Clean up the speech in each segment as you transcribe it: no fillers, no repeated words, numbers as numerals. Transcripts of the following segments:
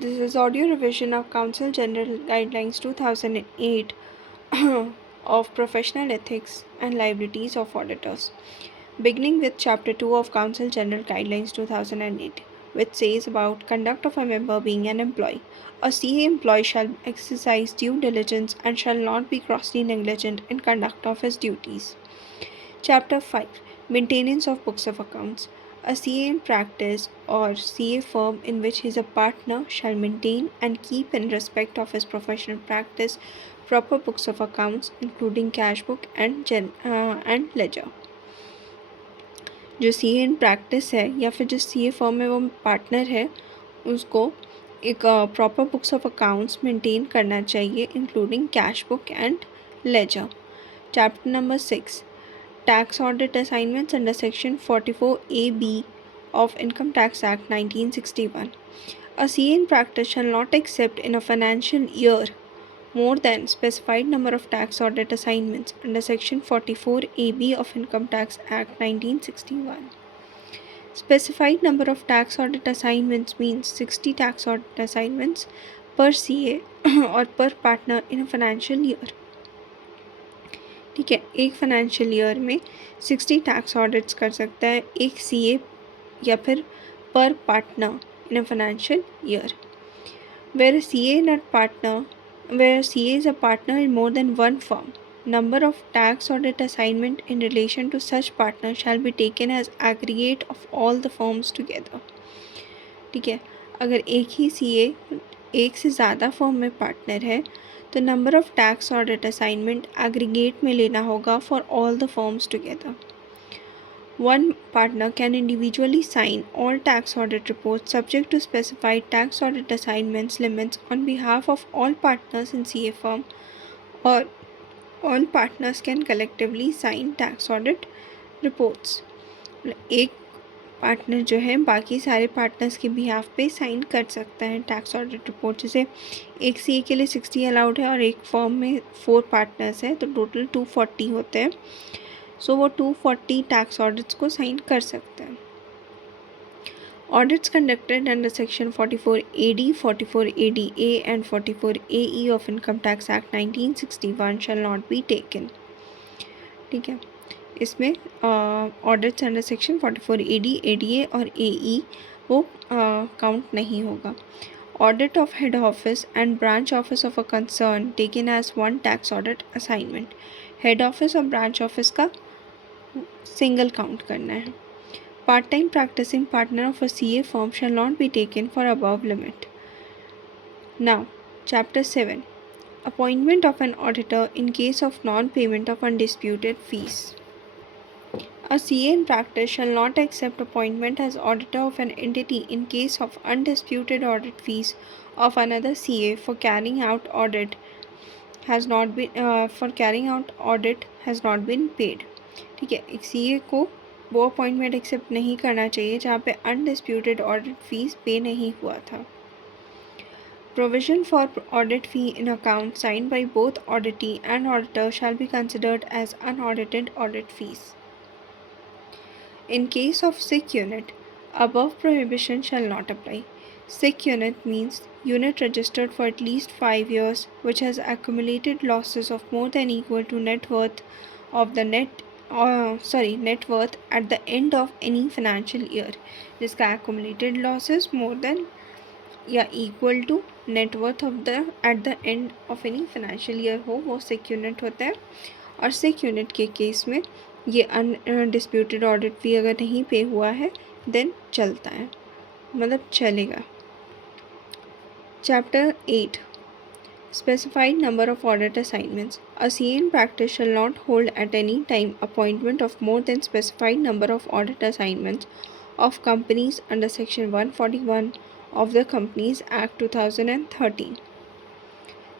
This is audio revision of Council General Guidelines 2008 of Professional Ethics and Liabilities of Auditors, beginning with Chapter 2 of Council General Guidelines 2008, which says about conduct of a member being an employee. A CA employee shall exercise due diligence and shall not be grossly negligent in conduct of his duties. Chapter 5, Maintenance of Books of Accounts. A CA in practice or CA firm in which he is a partner shall maintain and keep in respect of his professional practice proper books of accounts including cash book and ledger. जो CA in practice है या फिर जिस CA firm में वो partner है उसको एक proper books of accounts maintain करना चाहिए including cash book and ledger. Chapter number 6, Tax Audit Assignments under Section 44AB of Income Tax Act 1961. A CA in practice shall not accept in a financial year more than specified number of tax audit assignments under Section 44AB of Income Tax Act 1961. Specified number of tax audit assignments means 60 tax audit assignments per CA or per partner in a financial year. ठीक है, एक financial year में 60 tax audits कर सकता है एक CA या फिर पर partner in a financial year. Where a CA is a partner, where a CA is a partner in more than one firm, number of tax audit assignment in relation to such partner shall be taken as aggregate of all the firms together. ठीक है, अगर एक ही CA एक से ज़्यादा firm में partner है तो number of tax audit assignment aggregate में लेना होगा for all the firms together. One partner can individually sign all tax audit reports subject to specified tax audit assignments limits on behalf of all partners in CA firm, or all partners can collectively sign tax audit reports. एक partner जो है बाकी सारे partners के behalf पे sign कर सकता है टैक्स ऑडिट रिपोर्ट. जैसे एक CA के लिए 60 अलाउड है और एक फर्म में 4 पार्टनर्स हैं तो टोटल 240 होते हैं. सो वो 240 टैक्स ऑडिट्स को साइन कर सकते हैं. Audits conducted under Section 44AD, 44ADA and 44AE of Income Tax Act 1961 shall not be taken. ठीक है, इसमें audits under section 44AD, ADA और AE वो काउंट नहीं होगा. Audit of head office and branch office of a concern taken as one tax audit assignment. Head office और branch office का single count करना है. Part time practising partner of a CA firm shall not be taken for above limit. Now, Chapter 7, Appointment of an auditor in case of non-payment of undisputed fees. A CA in practice shall not accept appointment as auditor of an entity in case of undisputed audit fees of another CA for carrying out audit has not been paid. ठीक है, एक CA को वो appointment accept नहीं करना चाहिए जहाँ पे अनडिस्प्यूटेड ऑडिट फीस पे नहीं हुआ था. Provision for audit fee in account signed by both auditee and auditor shall be considered as unaudited audit fees. In case of sick unit, above prohibition shall not apply. Sick unit means unit registered for at least 5 years which has accumulated losses of more than equal to net worth at the end of any financial year. जिसका accumulated losses more than या equal to net worth at the end of any financial year हो वो sick unit होता है. और sick unit के case में ये अनडिस्प्यूटेड ऑडिट फी अगर नहीं पे हुआ है देन चलता है, मतलब चलेगा. Chapter 8, Specified number of audit assignments. A CA in practice shall not hold at any time appointment of more than specified number of audit assignments of companies under Section 141 of the Companies Act 2013.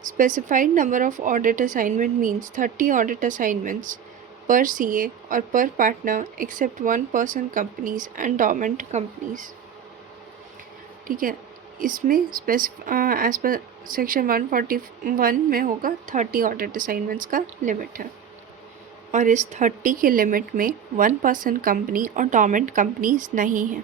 Specified number of audit assignment means 30 audit assignments per CA or per partner except one person companies and dormant companies. ठीक है, इसमें as per section 141 में होगा 30 audit assignments का limit है. और इस 30 के लिमिट में 1 पर्सन कंपनी और डोमेंट कंपनीज नहीं हैं.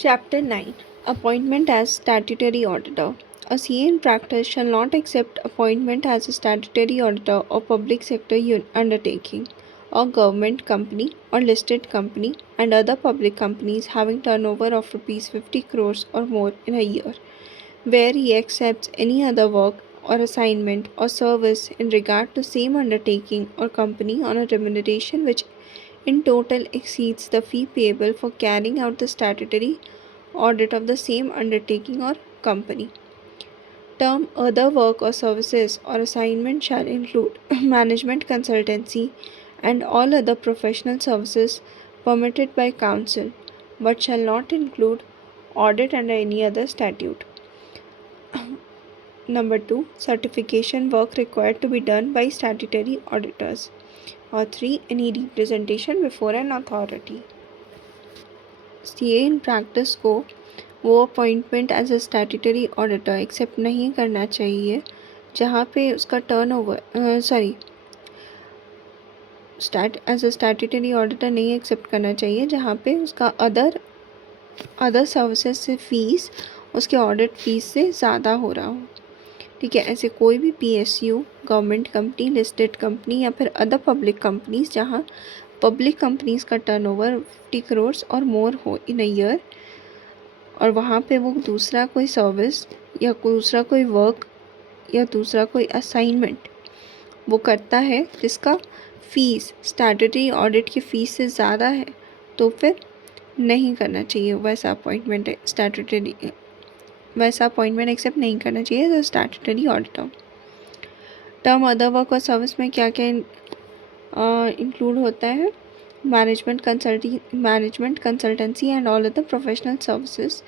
Chapter 9. Appointment as Statutory Auditor. A CA in practice shall not accept appointment as a statutory auditor of public sector undertaking or government company or listed company and other public companies having turnover of rupees 50 crores or more in a year, where he accepts any other work or assignment or service in regard to same undertaking or company on a remuneration which in total exceeds the fee payable for carrying out the statutory audit of the same undertaking or company. Term other work or services or assignment shall include management consultancy and all other professional services permitted by council, but shall not include audit under any other statute. Number 2. Certification work required to be done by statutory auditors. Or 3. Any representation before an authority. CA in practice को वो appointment as a statutory auditor accept नहीं करना चाहिए जहाँ पे उसका turnover as a statutory auditor नहीं accept करना चाहिए जहाँ पे उसका अदर सर्विसेज से फीस उसके ऑडिट फीस से ज़्यादा हो रहा हो। ठीक है, ऐसे कोई भी PSU, government company, listed company या फिर अदर पब्लिक कंपनीज जहाँ पब्लिक कंपनीज का टर्नओवर 50 करोड़ और मोर हो इन अ ईयर और वहाँ पे वो दूसरा कोई सर्विस या दूसरा कोई वर्क या दूसरा कोई असाइनमेंट वो करता है जिसका फ़ीस स्टैट्यूटरी ऑडिट की फ़ीस से ज़्यादा है, तो फिर नहीं करना चाहिए वैसा अपॉइंटमेंट एक्सेप्ट नहीं करना चाहिए as a statutory auditor. Term other work और सर्विस में क्या क्या इंक्लूड होता है? Management consultancy and all other professional services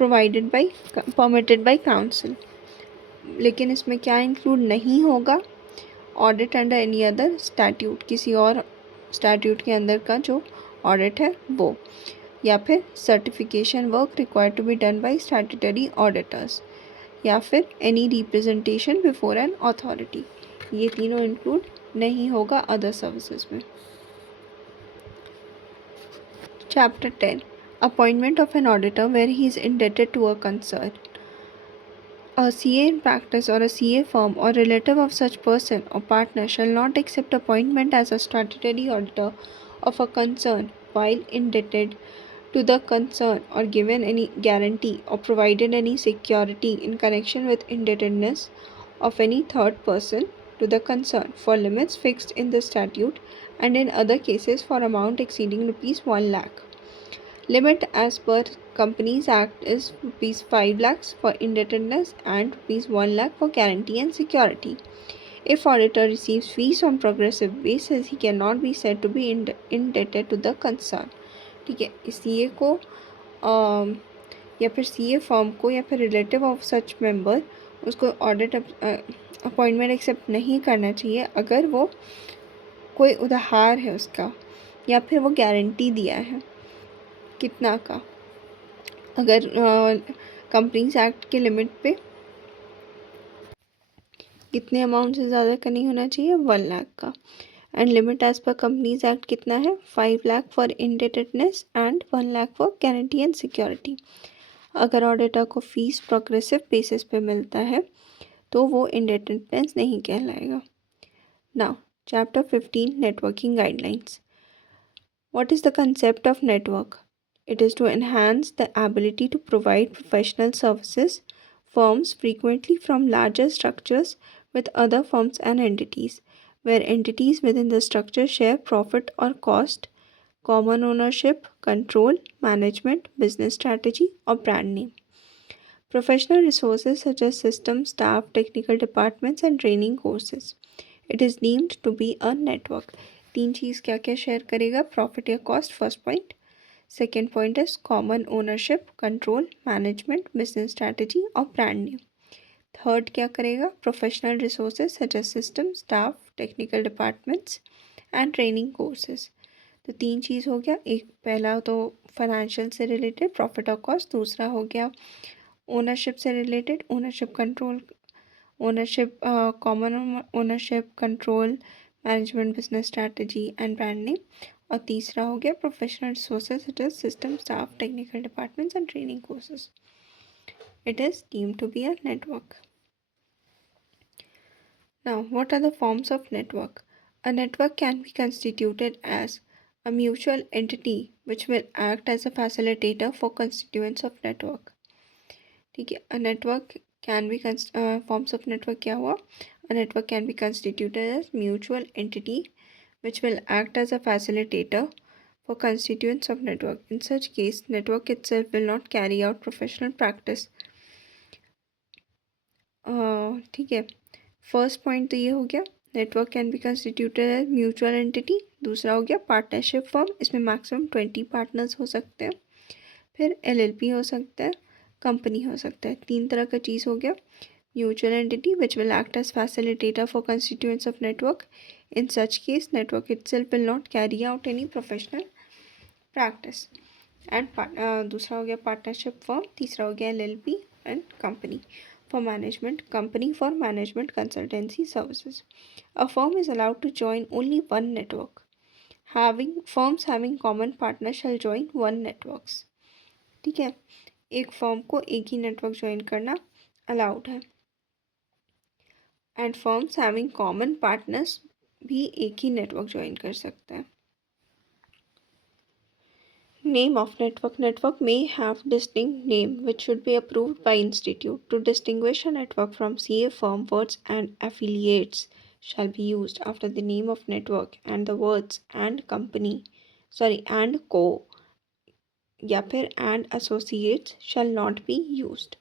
permitted by council. लेकिन इसमें क्या इंक्लूड नहीं होगा? Audit under any other statute, किसी और स्टैट्यूट के अंदर का जो ऑडिट है वो, या फिर certification work required to be done by statutory auditors, या फिर any representation before an authority. ये तीनों इंक्लूड नहीं होगा अदर सर्विसेज में। Chapter 10. Appointment of an auditor where he is indebted to a concern. A CA in practice or a CA firm or relative of such person or partner shall not accept appointment as a statutory auditor of a concern while indebted to the concern or given any guarantee or provided any security in connection with indebtedness of any third person to the concern for limits fixed in the statute and in other cases for amount exceeding rupees 1 lakh. Limit as per Companies Act is rupees 5 lakhs for indebtedness and rupees 1 lakh for guarantee and security. If auditor receives fees on progressive basis, he cannot be said to be indebted to the concern. ठीक है, CA को या फिर CA firm को या फिर relative of such member उसको audit appointment accept नहीं करना चाहिए अगर वो कोई उधार है उसका या फिर वो गारंटी दिया है कितना का। अगर कंपनीज एक्ट के लिमिट पे कितने अमाउंट से ज़्यादा का नहीं होना चाहिए? 1 लाख का। एंड लिमिट एज पर कंपनीज एक्ट कितना है? 5 lakh for indebtedness and 1 lakh for guarantee and security. अगर ऑडिटर को फीस प्रोग्रेसिव बेसिस पे मिलता है तो वो इंडेटेडनेस नहीं कहलाएगा। Now chapter 15 networking guidelines. What is the concept of network? It is to enhance the ability to provide professional services firms frequently from larger structures with other firms and entities, where entities within the structure share profit or cost, common ownership, control, management, business strategy, or brand name. Professional resources such as system, staff, technical departments, and training courses. It is deemed to be a network. तीन चीज़ क्या क्या share करेगा? Profit या cost, first point. Second point is common ownership, control, management, business strategy और brand name. Third क्या करेगा? Professional resources such as system, staff, technical departments and training courses. तो तीन चीज़ हो गया। एक पहला तो फाइनेंशियल से रिलेटेड प्रॉफिट और कॉस्ट, दूसरा हो गया ओनरशिप से related ownership control, ownership common ownership, control, management, business strategy and brand name. और तीसरा हो गया professional resources, it is system, staff, technical departments and training courses. It is deemed to be a network. Now, what are the forms of network? A network can be constituted as a mutual entity which will act as a facilitator for constituents of network. ठीक है, a network can be forms of network क्या हुआ? A network can be constituted as mutual entity which will act as a facilitator for constituents of network. In such case, network itself will not carry out professional practice. ठीक है, first point तो ये हो गया, network can be constituted as mutual entity. दूसरा हो गया partnership firm, इसमें मैक्सिमम 20 पार्टनर्स हो सकते हैं. फिर एलएलपी हो सकता है, कंपनी हो सकता है. तीन तरह का चीज़ हो गया. Mutual entity which will act as facilitator for constituents of network. In such case network itself will not carry out any professional practice. And दूसरा हो गया पार्टनरशिप फर्म. तीसरा हो गया LLP and company for management, company for management consultancy services. A firm is allowed to join only one network. Firms having common partners shall join one networks. ठीक है, एक firm को एक ही नेटवर्क ज्वाइन करना allowed है. And firms having common partners भी एक ही network join कर सकते हैं. Name of network. Network may have distinct name which should be approved by institute. To distinguish a network from CA firm, words and affiliates shall be used after the name of network and the words and company and co या फिर and associates shall not be used.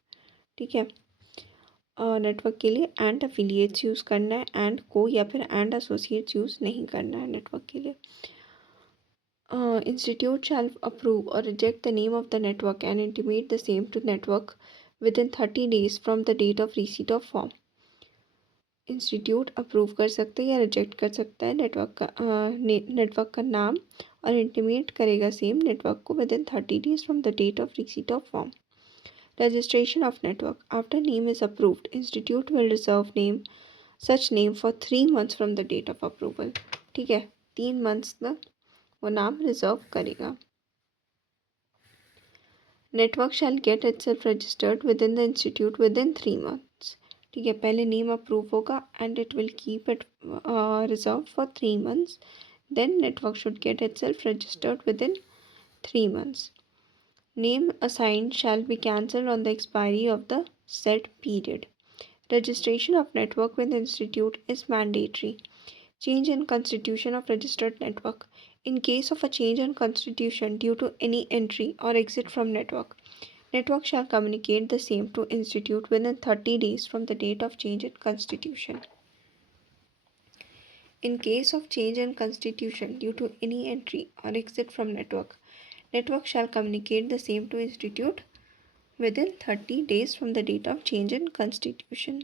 ठीक है, network के लिए and affiliates use करना है, and co या फिर and associates यूज़ नहीं करना है नेटवर्क के लिए. Institute shall approve or reject the name of the network and intimate the same to network within 30 days from the date of receipt of form. Institute approve कर सकता है या reject कर सकता है नेटवर्क का नाम और इंटीमेट करेगा सेम नेटवर्क को within 30 days from the date of receipt of form. Registration of network. After name is approved, institute will reserve name such name for 3 months from the date of approval. ठीक है, 3 months तक वो नाम reserve करेगा. Network shall get itself registered within the institute within 3 months. ठीक है, पहले name approve होगा and it will keep it reserve for 3 months. Then network should get itself registered within 3 months. Name assigned shall be cancelled on the expiry of the said period. Registration of network with institute is mandatory. Change in constitution of registered network. In case of a change in constitution due to any entry or exit from network, network shall communicate the same to institute within 30 days from the date of change in constitution. In case of change in constitution due to any entry or exit from network, network shall communicate the same to institute within 30 days from the date of change in constitution.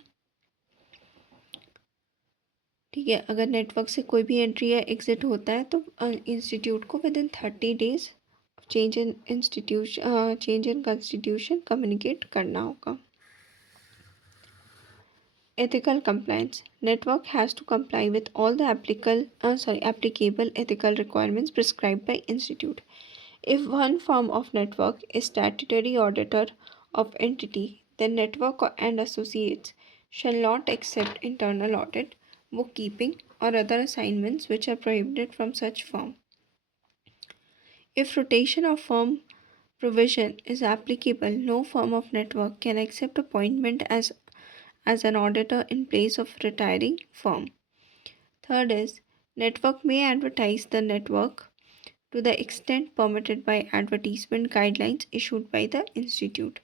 ठीक है, अगर network से कोई भी entry या exit होता है तो इंस्टीट्यूट को within 30 days change in constitution communicate करना होगा. Ethical compliance. Network has to comply with all the applicable ethical requirements prescribed by institute. If one firm of network is statutory auditor of entity, then network and associates shall not accept internal audit, bookkeeping, or other assignments which are prohibited from such firm. If rotation of firm provision is applicable, no firm of network can accept appointment as an auditor in place of retiring firm. Third is, network may advertise the network to the extent permitted by advertisement guidelines issued by the institute.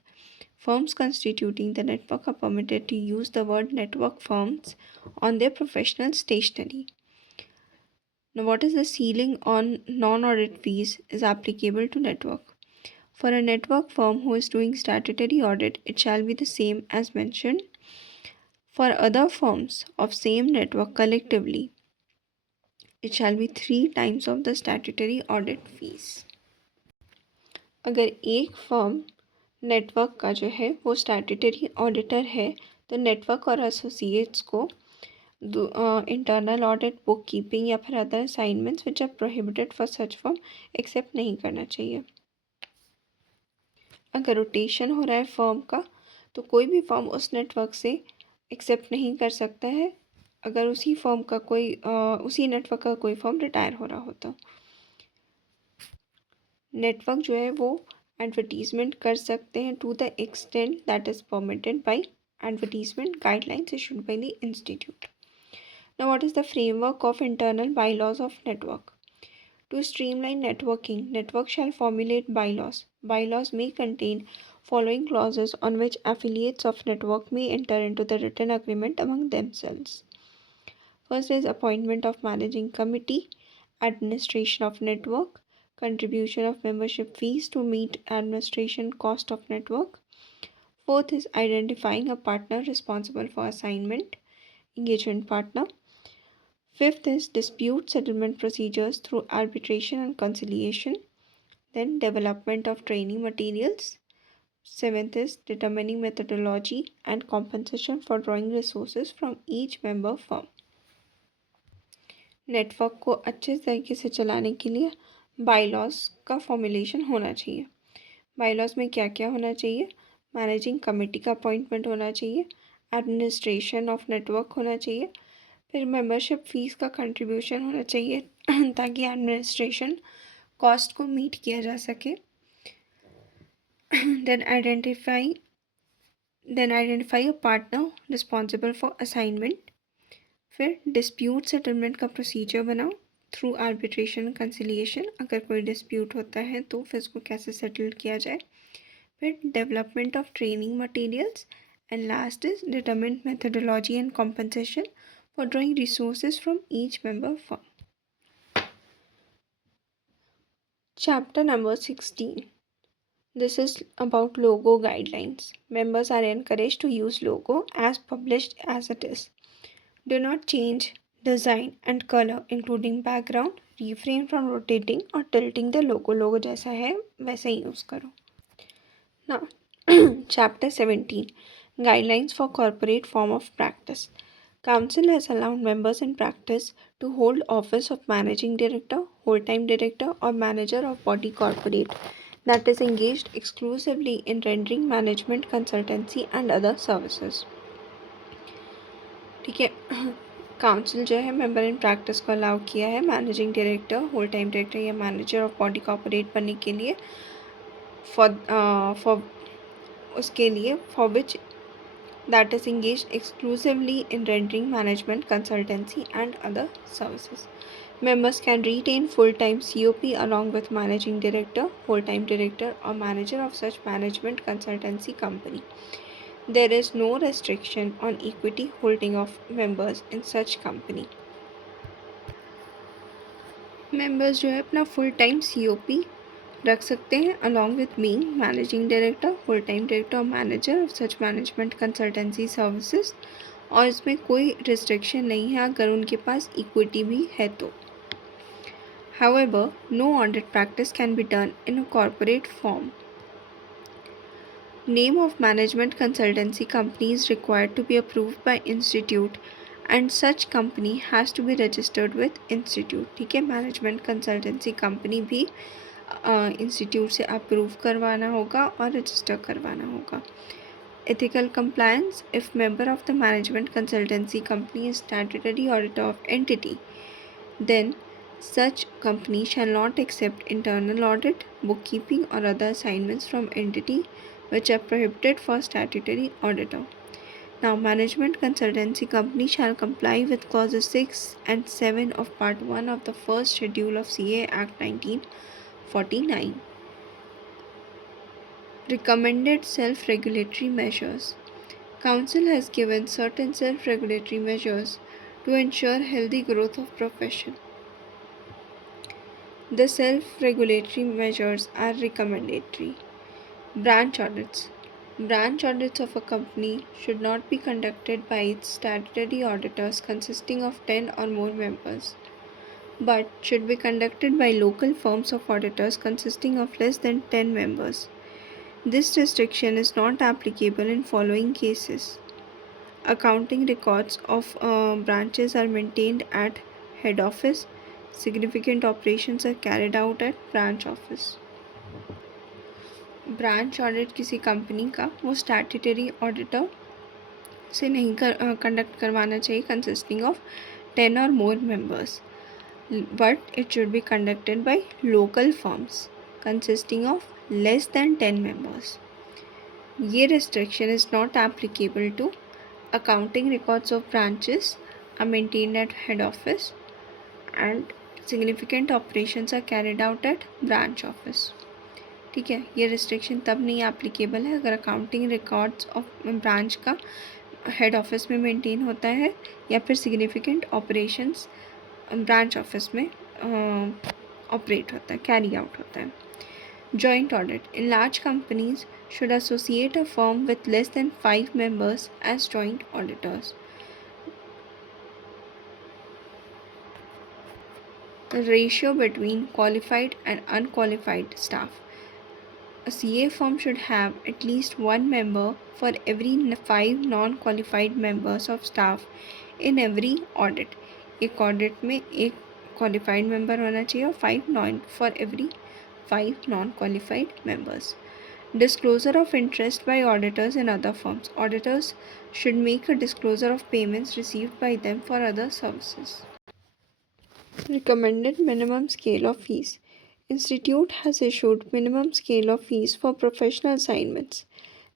Firms constituting the network are permitted to use the word network firms on their professional stationery. Now, what is the ceiling on non-audit fees is applicable to network? For a network firm who is doing statutory audit, it shall be the same as mentioned. For other firms of same network collectively, it shall be 3 times of the statutory audit fees. अगर एक firm network का जो है वो statutory auditor है तो network और associates को इंटरनल ऑडिट, बुक कीपिंग या फिर other assignments which are prohibited for such firm accept नहीं करना चाहिए। अगर रोटेशन हो रहा है फर्म का तो कोई भी फर्म उस नेटवर्क से एक्सेप्ट नहीं कर सकता है अगर उसी फर्म का कोई उसी नेटवर्क का कोई फर्म रिटायर हो रहा होता। नेटवर्क जो है वो एडवर्टीजमेंट कर सकते हैं to the extent that is permitted by advertisement guidelines issued by the institute. Now what is the framework of internal bylaws of network? To streamline networking, network shall formulate bylaws. Bylaws may contain following clauses on which affiliates of network may enter into the written agreement among themselves. First is appointment of managing committee, administration of network, contribution of membership fees to meet administration cost of network. Fourth is identifying a partner responsible for assignment, engagement partner. Fifth is dispute settlement procedures through arbitration and conciliation. Then development of training materials. Seventh is determining methodology and compensation for drawing resources from each member firm. Network को अच्छे तरीके से चलाने के लिए bylaws का formulation होना चाहिए। बाईलॉज में क्या क्या होना चाहिए? मैनेजिंग कमेटी का अपॉइंटमेंट होना चाहिए, एडमिनिस्ट्रेशन ऑफ नेटवर्क होना चाहिए, फिर मेंबरशिप फीस का कंट्रीब्यूशन होना चाहिए ताकि एडमिनिस्ट्रेशन कॉस्ट को मीट किया जा सके। Then identify a partner responsible for assignment. फिर डिस्प्यूट सेटलमेंट का प्रोसीजर बनाओ थ्रू आर्बिट्रेशन कंसिलिएशन। अगर कोई डिस्प्यूट होता है तो फिर उसको कैसे सेटल किया जाए। फिर development of training materials and last is determine methodology and compensation for drawing resources from each member firm. Chapter number 16. This is about logo guidelines. Members are encouraged to use logo as published as it is. Do not change design and color including background. Refrain from rotating or tilting the logo. Logo जैसा है वैसा ही use करो. Now, Chapter 17. Guidelines for corporate form of practice. Council has allowed members in practice to hold office of managing director, whole-time director or manager of body corporate that is engaged exclusively in rendering management consultancy and other services. ठीक है, council जो है member in practice को allow किया है managing director, whole time director या manager of body corporate बनने के लिए फॉर उसके लिए for which that is engaged exclusively in rendering management consultancy and other services. Members can retain full-time COP along with managing director, whole-time director or manager of such management consultancy company. There is no restriction on equity holding of members in such company. Members जो है अपना full-time COP रख सकते हैं along with being managing director, full time director और manager of such management consultancy services, और इसमें कोई रिस्ट्रिक्शन नहीं है अगर उनके पास इक्विटी भी है तो। However, no audit practice can be done in a corporate form. Name of management consultancy company is required to be approved by institute and such company has to be registered with institute. ठीक है, management consultancy company भी institute से approve करवाना होगा और register करवाना होगा. Ethical compliance. If member of the management consultancy company is statutory auditor of entity, then such company shall not accept internal audit, bookkeeping or other assignments from entity which are prohibited for statutory auditor. Now, management consultancy company shall comply with clauses 6 and 7 of part 1 of the first schedule of CA Act 1949. Recommended self-regulatory measures. Council has given certain self-regulatory measures to ensure healthy growth of profession. The self-regulatory measures are recommendatory. Branch audits. Branch audits of a company should not be conducted by its statutory auditors consisting of 10 or more members, but should be conducted by local firms of auditors consisting of less than 10 members. This restriction is not applicable in following cases. Accounting records of branches are maintained at head office. Significant operations are carried out at branch office. Branch audit किसी company का वो statutory auditor से नहीं conduct करवाना चाहिए consisting of 10 or more members, but it should be conducted by local firms consisting of less than 10 members. ये restriction is not applicable to accounting records of branches are maintained at head office and significant operations are carried out at branch office. ठीक है, ये restriction तब नहीं applicable है अगर accounting records of branch का head office में maintain होता है या फिर सिग्निफिकेंट ऑपरेशंस ब्रांच ऑफिस में ऑपरेट होता है, कैरी आउट होता है. Joint audit in large companies should associate a firm with less than 5 members as joint auditors. Ratio between qualified and unqualified staff. A CA firm should have at least one member for every 5 non-qualified members of staff in every audit. एक audit में एक qualified member होना चाहिए और 5 non for every 5 non-qualified members. Disclosure of interest by auditors in other firms. Auditors should make a disclosure of payments received by them for other services. Recommended minimum scale of fees. Institute has issued minimum scale of fees for professional assignments.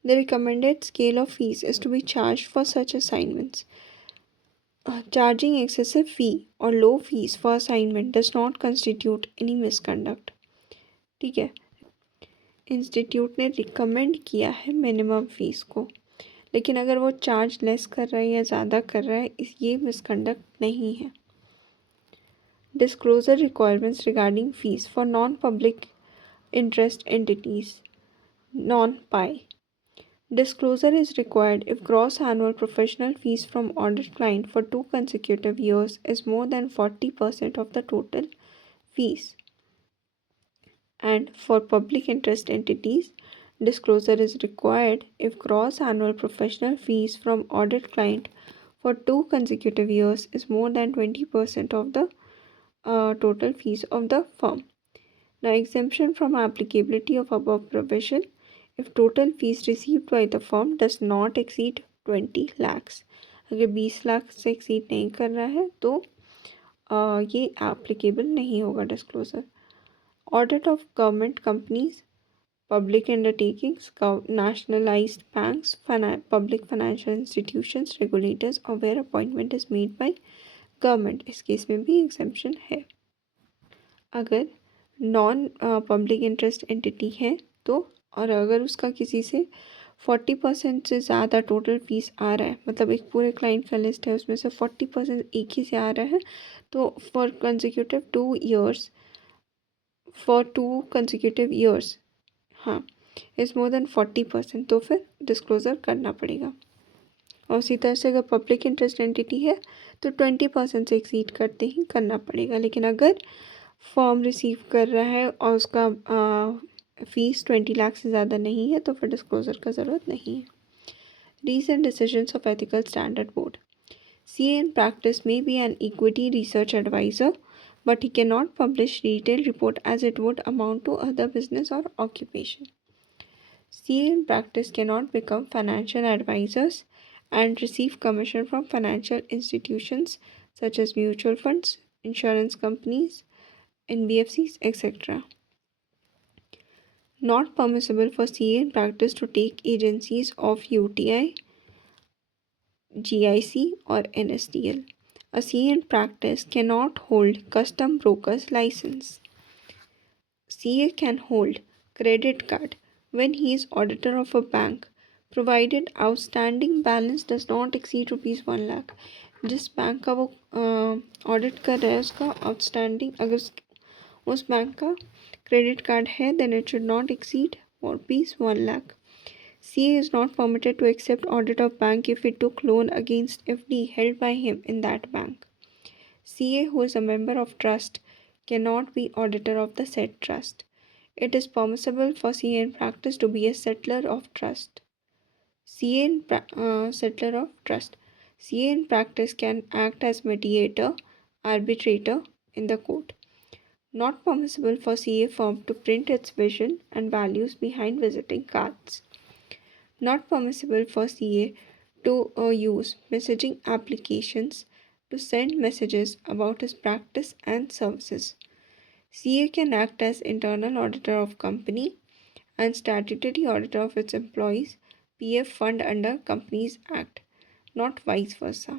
The recommended scale of fees is to be charged for such assignments. Charging excessive fee or low fees for assignment does not constitute any misconduct. ठीक है, institute ने recommend किया है minimum fees को, लेकिन अगर वो charge less कर रहा है या ज़्यादा कर रहा है ये मिसकंडक्ट नहीं है. Disclosure requirements regarding fees for non-public interest entities. Non-PI. Disclosure is required if gross annual professional fees from audit client for 2 consecutive years is more than 40% of the total fees. And for public interest entities, disclosure is required if gross annual professional fees from audit client for 2 consecutive years is more than 20% of the total fees of the firm. Now, exemption from applicability of above provision if total fees received by the firm does not exceed 20 lakhs. अगर 20 लाख से exceed नहीं कर रहा है तो ये applicable नहीं होगा disclosure. Audit of government companies, public undertakings, nationalized banks, public financial institutions, regulators or where appointment is made by government, इस केस में भी एग्जेम्पशन है. अगर नॉन पब्लिक इंटरेस्ट एंटिटी है तो, और अगर उसका किसी से 40% से ज़्यादा टोटल फीस आ रहा है, मतलब एक पूरे क्लाइंट का लिस्ट है उसमें से 40% एक ही से आ रहा है, तो फॉर कंसेक्यूटिव 2 ईयर्स हाँ इज़ मोर देन 40%, तो फिर डिस्क्लोज़र करना पड़ेगा. और उसी तरह से अगर पब्लिक इंटरेस्ट एंटिटी है तो 20% से एक्सीड करते ही करना पड़ेगा. लेकिन अगर फॉर्म रिसीव कर रहा है और उसका फीस 20 लाख से ज़्यादा नहीं है तो फिर डिस्क्लोजर का ज़रूरत नहीं है. Recent decisions of ethical standard board. CA in practice may be an equity research advisor, but he cannot publish detailed report as it would amount to other business or occupation. CA in practice cannot become financial advisors and receive commission from financial institutions such as mutual funds, insurance companies, NBFCs, etc. Not permissible for CA in practice to take agencies of UTI, GIC, or NSDL. A CA in practice cannot hold custom broker's license. CA can hold credit card when he is auditor of a bank, provided outstanding balance does not exceed ₹1 lakh. जिस bank का वो audit कर रहा है उसका outstanding, अगर उस bank का क्रेडिट कार्ड है then it should not exceed ₹1 lakh. CA is not permitted to accept audit of bank if he took loan against FD held by him in that bank. CA who is a member of trust cannot be auditor of the said trust. It is permissible for CA in practice to be a settler of trust. CA settler of trust. CA in practice can act as mediator, arbitrator in the court. Not permissible for CA firm to print its vision and values behind visiting cards. Not permissible for CA to use messaging applications to send messages about his practice and services. CA can act as internal auditor of company and statutory auditor of its employees PF fund under Companies Act, not vice versa.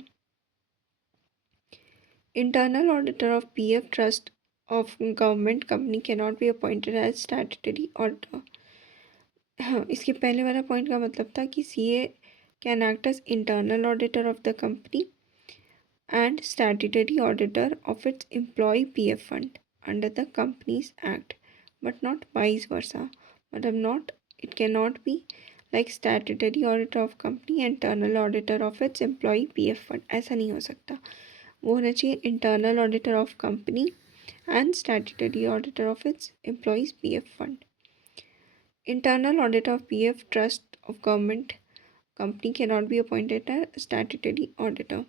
Internal auditor of PF trust of government company cannot be appointed as statutory auditor. इसके पहले वाला point का मतलब था कि CA can act as internal auditor of the company and statutory auditor of its employee PF fund under the Companies Act, but not vice versa. मतलब not, it cannot be like statutory auditor of company and internal auditor of its employee PF fund. ऐसा नहीं हो सकता. वो होना चाहिए internal auditor of company and statutory auditor of its employees PF fund. Internal auditor of PF trust of government company cannot be appointed as statutory auditor.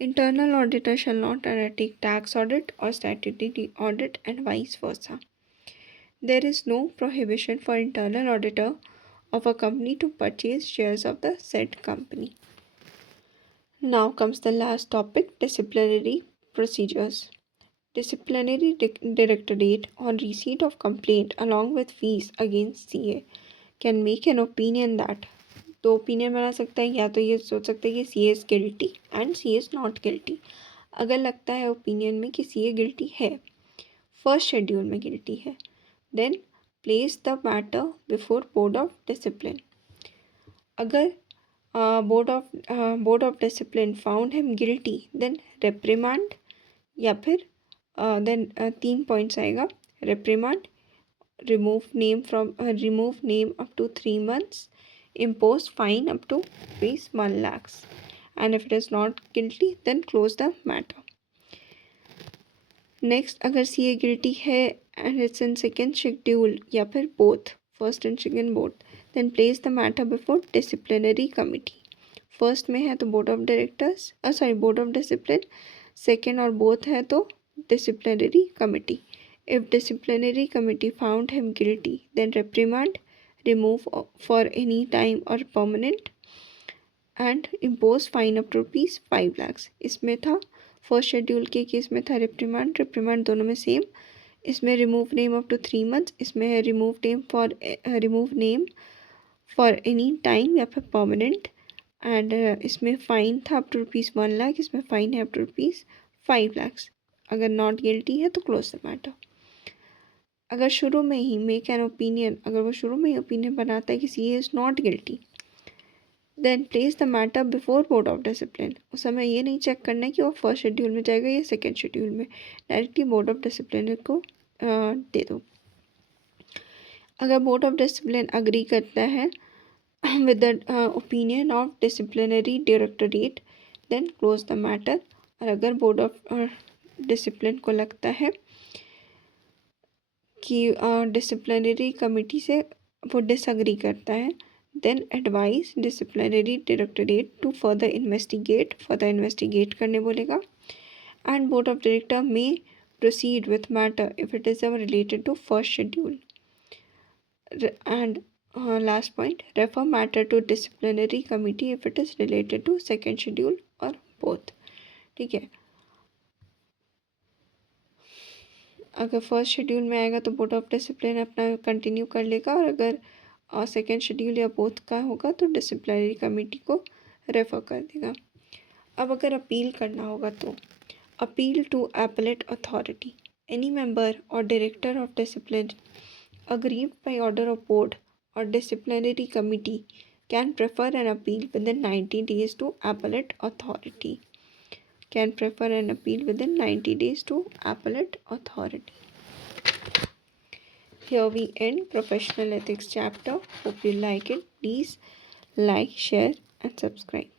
Internal auditor shall not undertake tax audit or statutory audit and vice versa. There is no prohibition for internal auditor of a company to purchase shares of the said company. Now comes the last topic, disciplinary procedures. Disciplinary directorate on receipt of complaint along with fees against CA can make an opinion that तो opinion बना सकता है, या तो ये सोच सकता है कि she is guilty and she is not guilty. अगर लगता है ओपिनियन में कि सी ए गिल्टी है, फर्स्ट शेड्यूल में गिल्टी है, then place the matter before board of discipline. अगर board of discipline found him guilty, then reprimand, या फिर देन 3 पॉइंट्स आएगा. रेप्रिमांड, remove name up to 3 months, impose fine up to rupees 1 lakhs, and if it is not guilty then close the matter. Next, अगर CA guilty है and it's in second schedule या फिर both, first and second both, then place the matter before disciplinary committee. First में है तो board of directors, board of discipline. Second और both है तो disciplinary committee. If disciplinary committee found him guilty, then reprimand, remove for any time or permanent, and impose fine up to rupees 5 lakhs. इसमें था first schedule के case में था रिप्रिमांड दोनों में सेम. इसमें remove name up to 3 months, इसमें है remove name for any time या फिर परमानेंट. एंड इसमें फ़ाइन था अप टू रुपीज़ 1 लाख, इसमें फ़ाइन है अप टू रुपीज़ 5 lakhs. अगर नॉट गिल्टी है तो क्लोज द मैटर. अगर शुरू में ही मेक एन ओपिनियन, अगर वो शुरू में ही ओपिनियन बनाता है कि she is not guilty, then place the matter before board of discipline. उस समय ये नहीं चेक करना है कि वो फर्स्ट शेड्यूल में जाएगा या सेकेंड शेड्यूल में, डायरेक्टली बोर्ड ऑफ डिसिप्लिन को दे दो. अगर बोर्ड ऑफ डिसिप्लिन अग्री करता है with the opinion of disciplinary directorate, then close the matter. और अगर बोर्ड ऑफ डिसिप्लिन को लगता है कि डिसिप्लिनरी कमिटी से वो डिसअग्री करता है, then advise disciplinary directorate to further investigate करने बोलेगा. एंड बोर्ड ऑफ डायरेक्टर में proceed with matter if it is related to first schedule. And last point, refer matter to disciplinary committee if it is related to second schedule और both. ठीक है. अगर first schedule में आएगा तो board of discipline अपना continue कर लेगा, और अगर सेकेंड शेड्यूल या बोथ का होगा तो डिसिप्लिनरी कमेटी को रेफ़र कर देगा. अब अगर अपील करना होगा तो appeal to appellate authority. Any member or director of discipline aggrieved by order of board or disciplinary committee can prefer an appeal within 90 days to appellate authority. Can prefer an appeal within 90 days to appellate authority. Here we end professional ethics chapter. Hope you like it. Please like, share and subscribe.